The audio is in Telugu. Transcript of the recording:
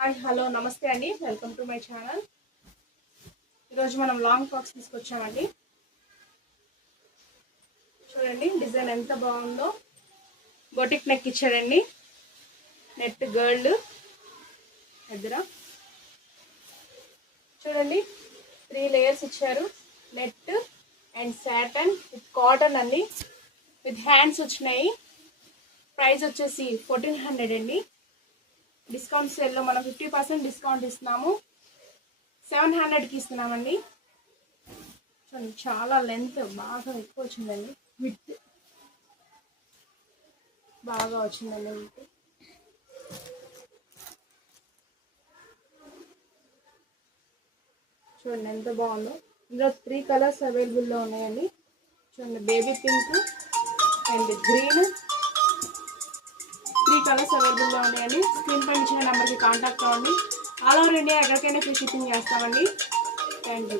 హాయ్ హలో నమస్తే అండి, వెల్కమ్ టు మై ఛానల్. ఈరోజు మనం లాంగ్ ఫ్రాక్స్ తీసుకొచ్చామండి. చూడండి డిజైన్ ఎంత బాగుందో. బొటిక్ నెక్ ఇచ్చారండి, నెట్ గర్ల్ దగ్గర. చూడండి 3 లేయర్స్ ఇచ్చారు. Net and Satan with cotton అండి, విత్ హ్యాండ్స్ వచ్చినాయి. ప్రైస్ వచ్చేసి 1400 అండి. డిస్కౌంట్ సేల్లో మనం 50% డిస్కౌంట్ ఇస్తున్నాము. 700కి ఇస్తున్నామండి. చూడండి చాలా లెంత్ బాగా ఎక్కువ వచ్చిందండి, విత్ బాగా వచ్చిందండి విత్. చూడండి ఎంత బాగుందో. ఇందులో 3 కలర్స్ అవైలబుల్లో ఉన్నాయండి. చూడండి baby pink and green, 3 colours అవైలబుల్లో ఉన్నాయండి. స్క్రీన్ పైన ఇచ్చిన నెంబర్కి కాంటాక్ట్ అవ్వండి. ఆల్ ఓవర్ ఇండియా ఎక్కడికైనా ఫ్రీ షిప్పింగ్ చేస్తామండి. Thank you.